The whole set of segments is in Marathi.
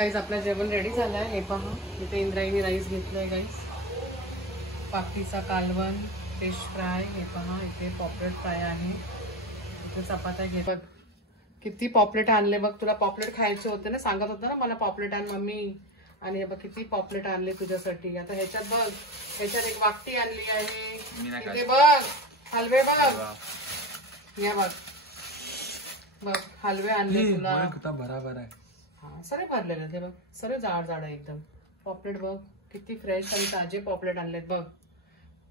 गाईज आपलं जेवण रेडी झालं आहे. हे पहा, इथे इंद्रायणी राईस घेतलंय गाईज, पापडीचा कालवण, फिश फ्राय. हे पहा, इथे पॉपलेट फ्राय आहे. इथे चपात्या घे. बघ किती पॉपलेट आणले बघ. तुला पॉपलेट खायचे होते ना, सांगत होता ना मला पॉपलेट आण मम्मी. आणि हे बघ किती पॉपलेट आणले तुझ्यासाठी. आता ह्याच्यात बघ, ह्याच्यात एक वाटी आणली आहे. इथे बघ हलवे बघ, या बघ बघ हलवे आणले तुला. बराबर आहे. हा सरे भरलेले ते बघ, सरे जाड जाड आहे एकदम. पॉपलेट बघ किती फ्रेश आणि ताजे पॉपलेट आणलेत बघ.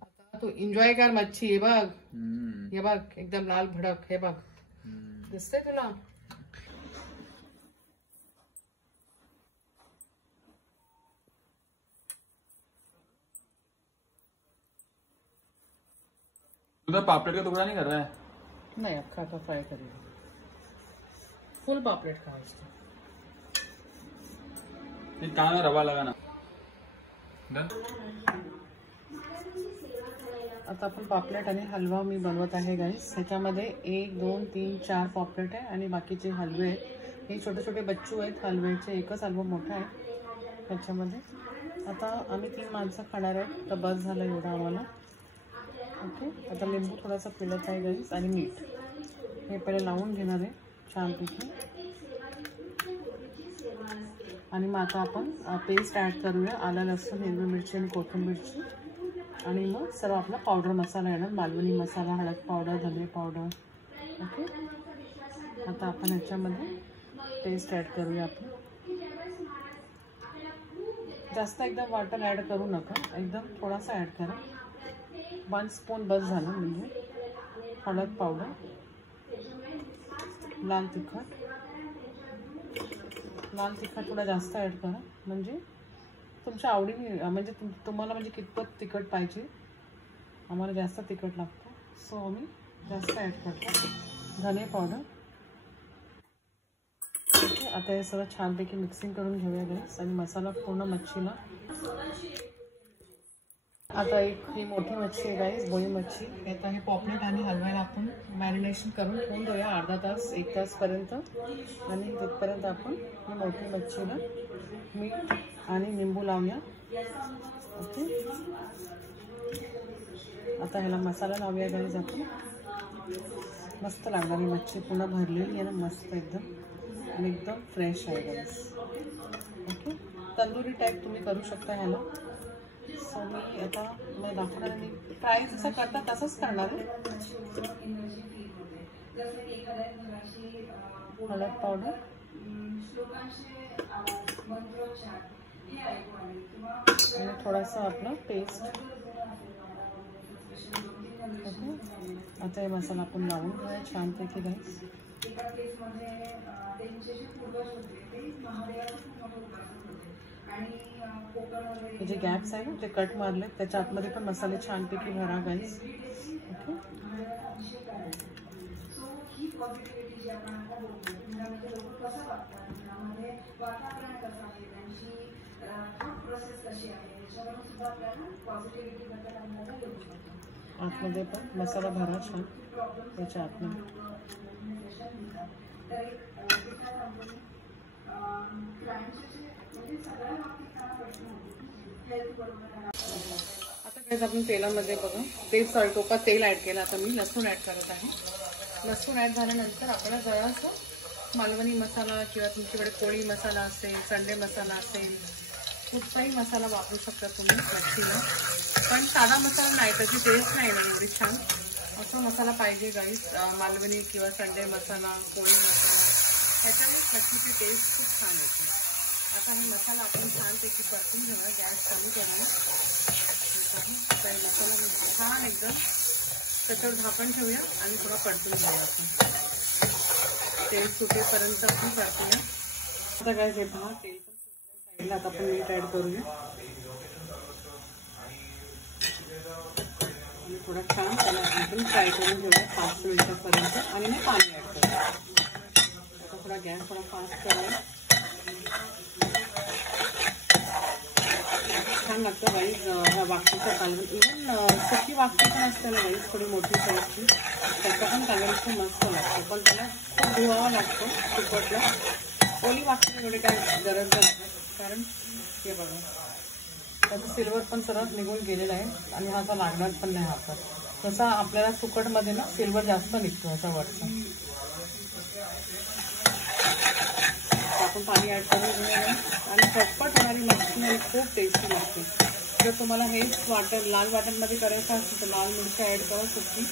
आता तू एन्जॉय कर मच्छी. हे बघ, हे बघ एकदम लाल भडक. हे बघ दिसतंय तुला. तुझा पापलेट का टुकड़ा नहीं कर रहा है? नहीं, अक्खा का फ्राई करेगा. फुल पापलेट खाओ. कान में रवा लगाना. आता आपण पापलेट आणि हलवा मी बनवत आहे गाईस. ह्याच्यामध्ये 1 2 3 4 पापलेट आहे आणि बाकीचे हलवे आहेत. हे छोटे छोटे बच्चू आहेत हलव्याचे. एकच हलवा मोठा आहे ह्याच्यामध्ये. आता आम्ही 3 माणसं खाणार आहेत, तर बस झालं एवढं आम्हाला. ओके, आता लिंबू थोडासा पिळत आहे गाईस आणि मीठ हे पहिले लावून घेणार आहे छानपैकी. आणि मग आता आपण पेस्ट ॲड करूया, आलं लसूण हिरवी मिरची आणि कोथिंबीरची. आणि मग सर्व आपला पावडर मसाला येणार, मालवणी मसाला, हळद पावडर, धने पावडर. ओके, आता आपण ह्याच्यामध्ये पेस्ट ॲड करूया. आपण जास्त एकदम वाटर ॲड करू नका, एकदम थोडासा ॲड करा. 1 स्पून बस झालं. म्हणजे हळद पावडर, लाल तिखट थोडा जास्त ॲड करा. म्हणजे तुमच्या आवडीने, म्हणजे तुम्हाला म्हणजे कितपत तिखट पाहिजे. आम्हाला जास्त तिखट लागतं, सो आम्ही जास्त ॲड करतो. धने पावडर. ओके, आता हे सगळं छानपैकी मिक्सिंग करून घेऊया गॅस. आणि मसाला पूर्ण मच्छीला. आता एक ही मोठी मच्छी आहे गाईस, बोळी मच्छी. आता हे पॉपलेट आणि हलव्याला आपण मॅरिनेशन करून ठेवून देऊया अर्धा तास 1 तासपर्यंत. आणि तिथपर्यंत आपण ही मोठी मच्छीला मीठ आणि निंबू लावूया. ओके, आता ह्याला मसाला लावूया गाईस आपण. मस्त लागणार ही मच्छी, पूर्ण भरलेली आहे ना, मस्त एकदम आणि एकदम फ्रेश आहे गाईस. ओके, तंदुरी टाईप तुम्ही करू शकता ह्याला. सो मी आता मला दाखवणार आणि फ्राय जसं करतात तसंच करणार आहे. हळद पावडर आणि थोडासा आपला पेस्ट. ओके, आता हे मसाला आपण लावून घेऊया छानपैकी गाईस. हे जे गॅप्स आहे ना, जे कट मारले त्याच्या आतमध्ये पण मसाले छानपैकी भरा गाईस. ओके, आतमध्ये पण मसाला भरा छान त्याच्या आतमध्ये. आता काय आपण तेलामध्ये बघा, तेल टोपात तेल ॲड केलं. आता मी लसूण ॲड करत आहे. लसूण ॲड झाल्यानंतर आपल्याला जरासं मालवणी मसाला किंवा तुमच्याकडे कोळी मसाला असेल, संडे मसाला असेल, कुठचाही मसाला वापरू शकता तुम्ही मच्छीला. पण साधा मसाला नाही, त्याची टेस्ट नाही ना एवढी छान. असा मसाला पाहिजे गाईस, मालवणी किंवा संडे मसाला, कोळी मसाला, ह्याच्याने मच्छीची टेस्ट खूप छान येते. आता हा मसाला आपण छानपैकी परतून घेऊया, गॅस कमी करूया. आता मसाला छान एकदम त्याच्यावर झाकण ठेवूया आणि थोडा परतून घेऊया. आपण तेल सुटेपर्यंत आपण परतूया. आता काय हे पहा, तेल पण साईडला. आता आपण मीठ ॲड करूया आणि थोडा छान त्याला एकदम फ्राय करून घेऊया 5 मिनिटापर्यंत. आणि मग पाणी ॲड करूया. आता थोडा गॅस थोडा फास्ट करूया. छान लागतं गाईस ह्या वाकटीचं कालवण. इव्हन सुकी वाकटी पण असते ना गाईस, थोडी मोठी साईजची, त्याचा पण कालवण खूप मस्त लागतो. पण त्याला खूप धुवावं लागतं तिखटला. ओली वाटते एवढे काय गरज नाही, कारण हे बघा त्याचं सिल्वर पण सरळ निघून गेलेलं आहे आणि हा आता लागणार पण नाही हातात. तसा आपल्याला सुकटमध्ये ना सिल्वर जास्त निघतो ह्याचा वरचा. आपण पाणी ॲड करून घेऊया आणि झटपट होणारी मच्छी आणि खूप टेस्टी लागते. जर तुम्हाला हेच लाल वाटणमध्ये करायचं असेल तर लाल मिरची ॲड करा, सुकी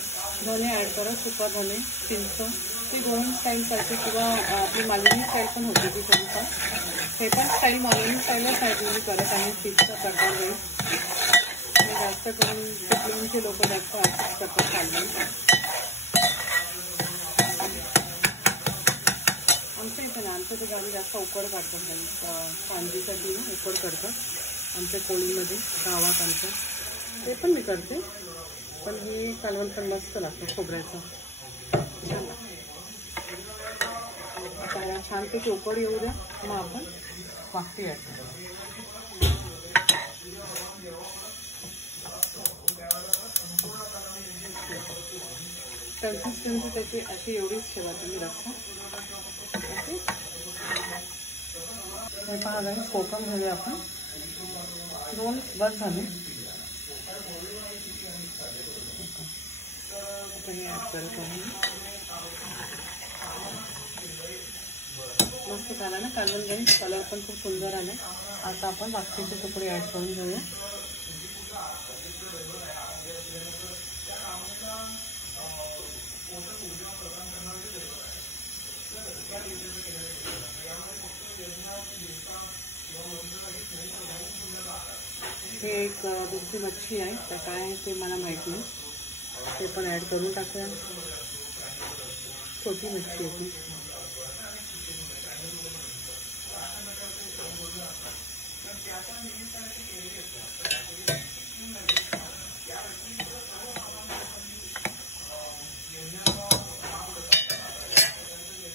धने ॲड करा, सुका धने, चिंच, ती गोवन स्टाईल करते किंवा आपली मालवणी स्टाईल पण होते ती थोडीफार. हे पण स्टाईल मालवणी स्टाईलच आहे तुम्ही करत आहे फिशचा प्रकार वेळ. जास्त करून चिपळूणचे लोक जास्त प्रकार काढले. आमच्या इथं ना आमच्या ते गावी जास्त उकड काढतात, कांजीसाठी ना उकड करतात आमच्या कोळीमध्ये गावात आमच्या. ते पण मी करते, पण ही कालवण पण मस्त लागतं खोबऱ्याचं, छान लागतं. आता छानपैकी उकड येऊ द्या, मग आपण वाफी ॲड करू. कन्सिस्टन्सी त्याची अशी एवढीच ठेवा तुम्ही रस्सा. हे पहा जाईल कोकम झाले आपण 2 बस झाले. आपण हे ॲड करत आहे. मस्त झाला ना कालवण जाईल, कलर पण खूप सुंदर आला. आता आपण बाकीचे तुकडे ॲड करून घेऊया. हे एक दुसरी मच्छी आहे, तर काय आहे ते मला माहीत नाही, ते पण ॲड करून टाकूया. छोटी मच्छी आहे ती.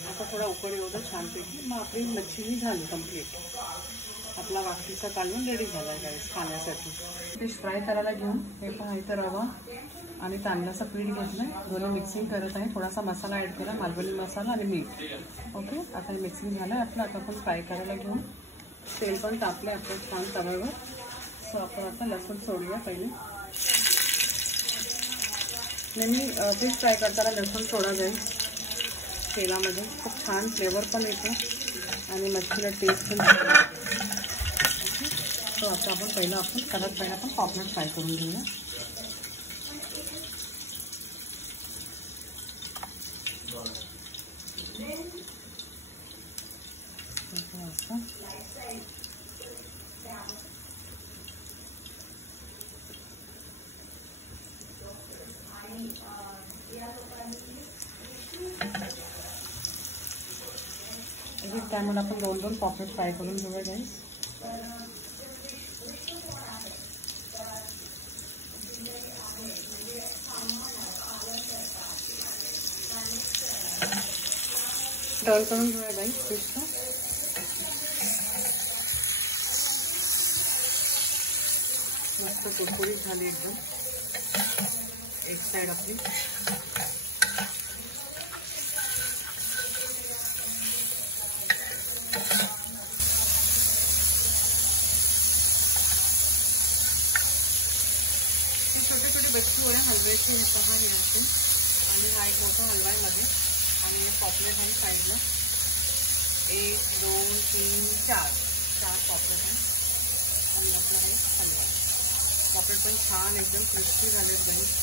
आता थोडा उकड येऊ द्या छानपैकी, मग आपली मच्छी झाली कंप्लीट. आपला वाफीचा कालवण रेडी झाला आहे गाईस खाण्यासाठी. फिश फ्राय करायला घेऊन हे पण इथं रवा आणि तांदळाचं पीठ घेतलं आहे, दोन्ही मिक्सिंग करत आहे. थोडासा मसाला ॲड केला, मालवणी मसाला आणि मीठ. ओके, आता हे मिक्सिंग झालं आहे आपलं. आता आपण फ्राय करायला घेऊन तेल पण तापलं आहे आपलं छान तव्यावर. सो आपण आता लसूण सोडूया पहिले. नेहमी फिश फ्राय करताना लसूण सोडा जाईल तेलामध्ये, खूप छान फ्लेवर पण येतो आणि मच्छीला टेस्ट पण. तो आता आपण पहिला आपण पॉपलेट फ्राय करून घेऊया. त्यामुळे आपण 2 पॉपलेट फ्राय करून घेऊया गाईस. टर्न करून घेऊया गाईस फिशचा. मस्त कुरकुरीत झाली एकदम. एक साईड आपली. छोटे छोटे बच्चू आहे हलव्याचे, हे पहा हे असे. आणि हा एक मोठा हलवा आहे मध्ये आणि पॉपलेट आहे साईडला. 1 2 3 4 पॉपलेट आहे आणि आपला हे हलवा आहे. पॉपलेट पण छान एकदम क्रिस्पी झालेत गाईस.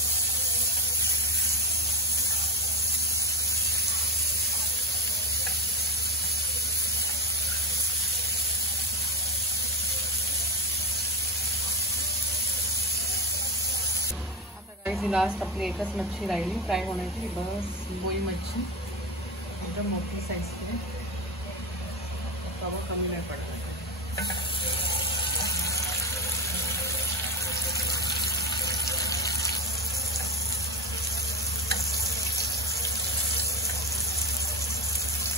लास्ट आपली एकच मच्छी राहिली फ्राय होण्याची, बस बोई मच्छी एकदम मोठी साईजची. तवा कमी नाही पडला.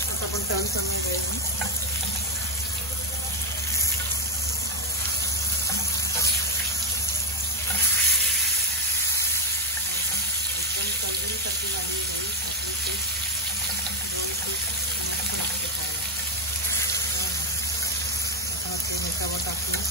आता आपण टर्न करून घ्यायचं. ते ह्याच्यावर टाकू.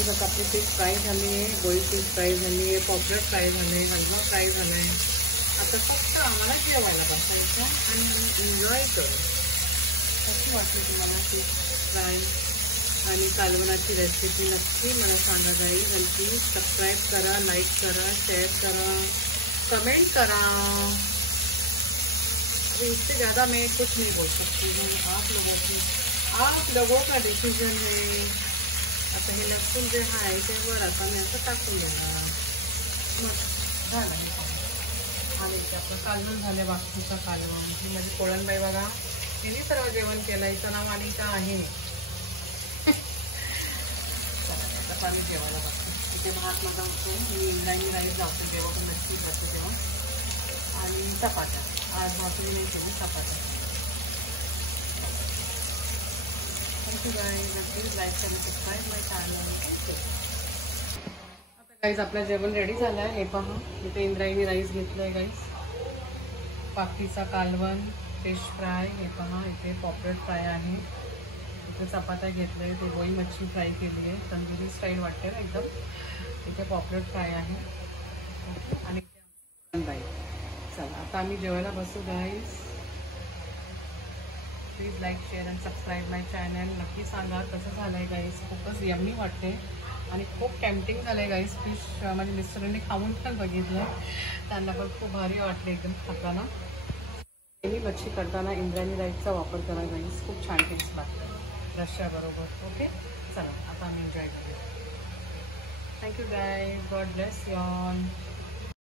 बघा आपली फिश फ्राय झाली आहे, बोई फिश फ्राय झाली आहे, पॉपलेट फ्राय झाले, हलवा फ्राय झालाय. आता फक्त आम्हाला जेवायला बसायचं आणि एन्जॉय करू. कशी वाटली तुम्हाला फिश फ्राय आणि कालवणाची रेसिपी नक्की मला सांगा गाईज. आणि प्लीज सबस्क्राईब करा, लाईक करा, शेयर करा, कमेंट करा. इससे ज़्यादा मैं कुछ नहीं बोल सकती हूँ. आप लोगों का डिसीजन है. आता हे लसूण जे आहे ते वर आता मी असं टाकून देणार. मग झालं हे काम. आणि ते आपलं कालवण झालं, बाकीचा कालवण. ही माझी कोळणबाई बघा, तिने सर्व जेवण केलं. हिचं नाव अनिता आहे. आता पाणी जेवायला बघतो. इथे भात माझा होतो. मी इंद्रायणी राईस जातो जेव्हा पण नक्की जातो जेव्हा. आणि चपात्या आज भाकरी नाही केली, चपात्या. Thank you guys. Please like and subscribe my channel. Thank you. आता गाईज आपलं जेवण रेडी झालं आहे. हे पहा, इथे इंद्रायणी राईस घेतलं आहे गाईज, पाकीचा कालवण, फिश फ्राय. हे पहा इथे पॉपलेट फ्राय आहे. इथे चपात्या घेतलं आहे. ते बोई मच्छी फ्राय केली आहे, तंदुरी स्टाईल वाटते ना एकदम. इथे पॉपलेट फ्राय आहे आणि बाई. चला आता आम्ही जेवायला बसू guys. Please like, share and subscribe my channel. नक्की सांगा कसं झालं आहे गाईज. खूपच यम्मी वाटते आणि खूप टेम्पटिंग झालं आहे गाईज. फिश माझ्या मिस्टरांनी खाऊन पण बघितलं, त्यांना पण खूप भारी वाटलं एकदम खाताना. नेहमी मच्छी करताना इंद्रायणी राईसचा वापर करा गाईज, खूप छान टेस्ट लागतं रश्श्याबरोबर. ओके, चला आता आम्ही एन्जॉय करूया. Thank you guys. God bless you all.